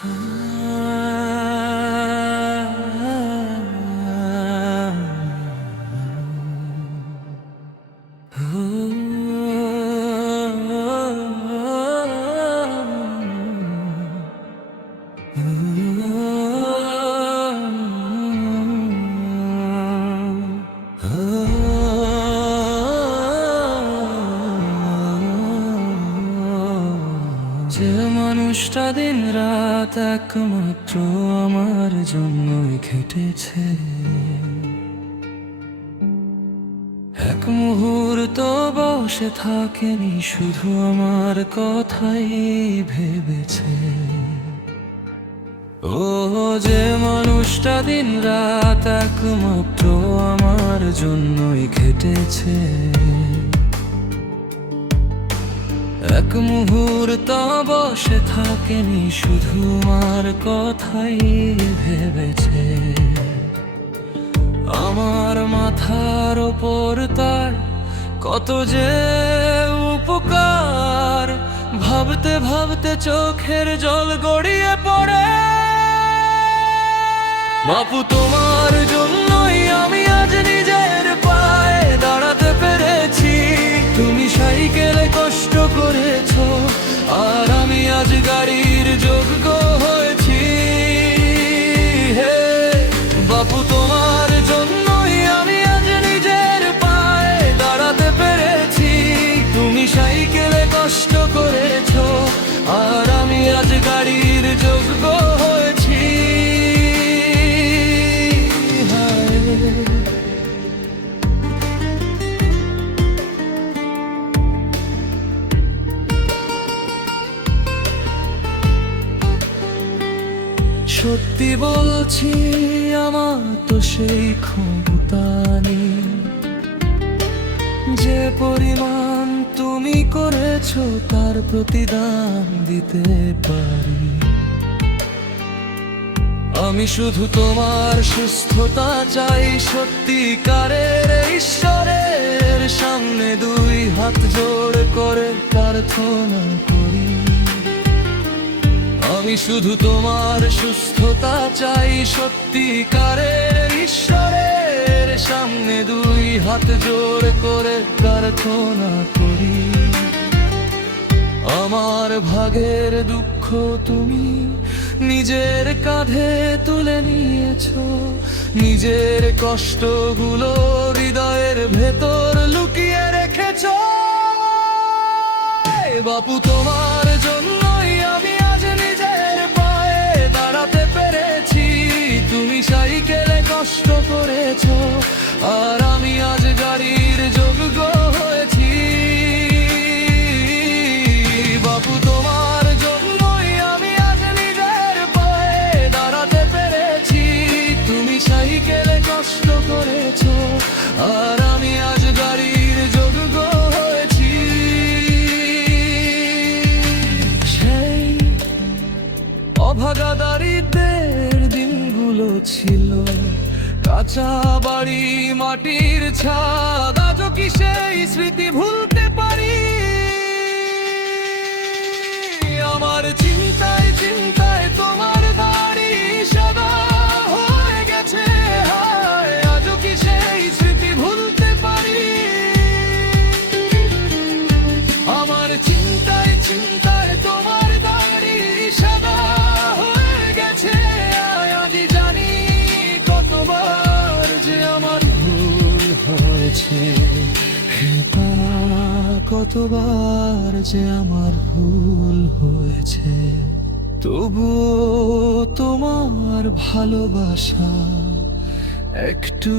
যে মানুষটা দিন রাত একমাত্র আমার জন্যই খেটেছে, এক মুহূর্ত বসে থাকেনি, শুধু আমার কথাই ভেবেছে। ও যে মানুষটা দিন রাত একমাত্র আমার জন্যই খেটেছে, এক মুহূর্ত বসে থাকেনি, শুধু আমার কথাই ভেবেছে। আমার মাথার ওপর তার কত যে উপকার, ভাবতে ভাবতে চোখের জল গড়িয়ে পড়ে। বাপু, তোমার জন্যই আমি আজ নিজের পায়ে দাঁড়াতে পেরেছি। তুমি সাইকেলে কষ্ট করেছো, আর আমি আজ গাড়ির যোগ্য হয়েছি। হে বাপু, তোমার জন্যই আমি আজ নিজের পায়ে দাঁড়াতে পেরেছি। তুমি সাইকেলে কষ্ট করেছো, আর আমি আজ গাড়ির যোগ্য হয়েছি। সত্যি বলছি, আমার তো সেই ক্ষমতা নেই যে পরিমাণ তুমি করেছো তার প্রতিদান দিতে পারি। আমি শুধু তোমার সুস্থতা চাই, সত্যিকারের ঈশ্বরের সামনে দুই হাত জোড় করে প্রার্থনা করি। আমি শুধু তোমার সুস্থতা চাই, সত্যিকারের ঈশ্বরের সামনে দুই হাত জোড় করে প্রার্থনা করি। আমার ভাগের দুঃখ তুমি নিজের কাঁধে তুলে নিয়েছো, নিজের কষ্টগুলো হৃদয়ের ভেতর লুকিয়ে রেখেছো। বাপু, তোমার জন্যই আমি আজ নিজের পায়ে দাঁড়াতে পেরেছি। তুমি সাইকেলে কষ্ট করেছো, আর আমি আজ গাড়ির যোগ্য হয়েছি। বাপু, তোমার জন্যই আমি আজ নিজের পায়ে দাঁড়াতে পেরেছি। তুমি সাইকেলে কষ্ট করেছো, আর আমি আজ গাড়ির যোগ্য হয়েছি। সেই অভাগা দারিদ্রের দিনগুলো ছিল, কাঁচা বাড়ি, মাটির ছাদ, আজও কি সেই স্মৃতি ভুলতে পারি? আমার চিন্তায় চিন্তায় তোমার দাড়ি সাদা হয়ে গেছে, হায় আজও কি সেই স্মৃতি ভুলতে পারি? আমার চিন্তায় চিন্তায় তোমার দাড়ি সাদা হয়ে গেছে, আজ জানি কতবার যে আমার ভুল হয়েছে। কতবার যে আমার ভুল হয়েছে, তবুও তোমার ভালোবাসা একটু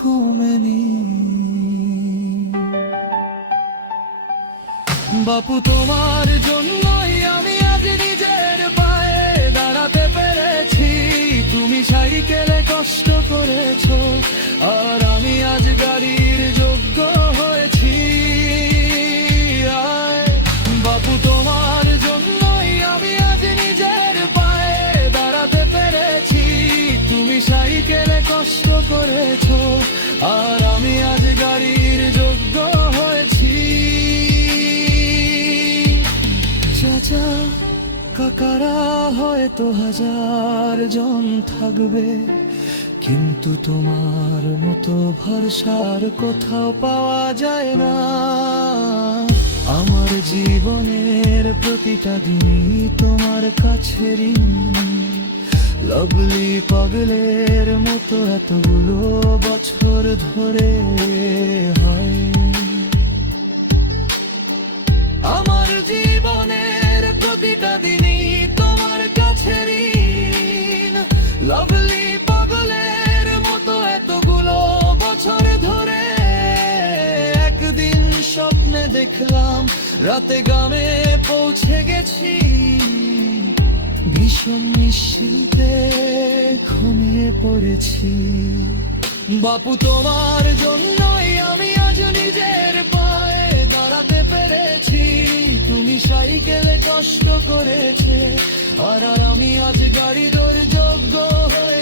কমেনি। বাপু, তোমার জন্যই আমি আজ নিজের পায়ে দাঁড়াতে পেরেছি। তুমি সাইকেলে কষ্ট করেছো, আর আমি আজ গাড়ির যোগ্য হয়েছি। বাপু, তোমার জন্যই আমি আজ নিজের পায়ে দাঁড়াতে পেরেছি। তুমি সাইকেলে কষ্ট করেছো, আর আমি আজ গাড়ির যোগ্য হয়েছি। চাচা, কাকারা হয়তো হাজার জন থাকবে, কিন্তু তোমার মতো ভরসার কোথাও পাওয়া যায় না। আমার জীবনের প্রতিটা দিনই তোমার কাছে ঋণ, লাভলি পাগলের মতো এতগুলো বছর ধরে হয়। আমার জীবনের প্রতিটা দিনই তোমার কাছে ঋণ, লাভলি পাগলের মতো এতগুলো বছর ধরে। একদিন স্বপ্নে দেখলাম রাতে গ্রামে পৌঁছে গেছি, ভীষণ নিশ্চিন্তে ঘুমিয়ে পড়েছি। বাপু তোমার জন্যই আমি আজ নিজের পায়ে দাঁড়াতে পেরেছি। তুমি সাইকেলে কষ্ট করেছে, আর আমি আজ গাড়ি দৌড় যোগ্য হয়ে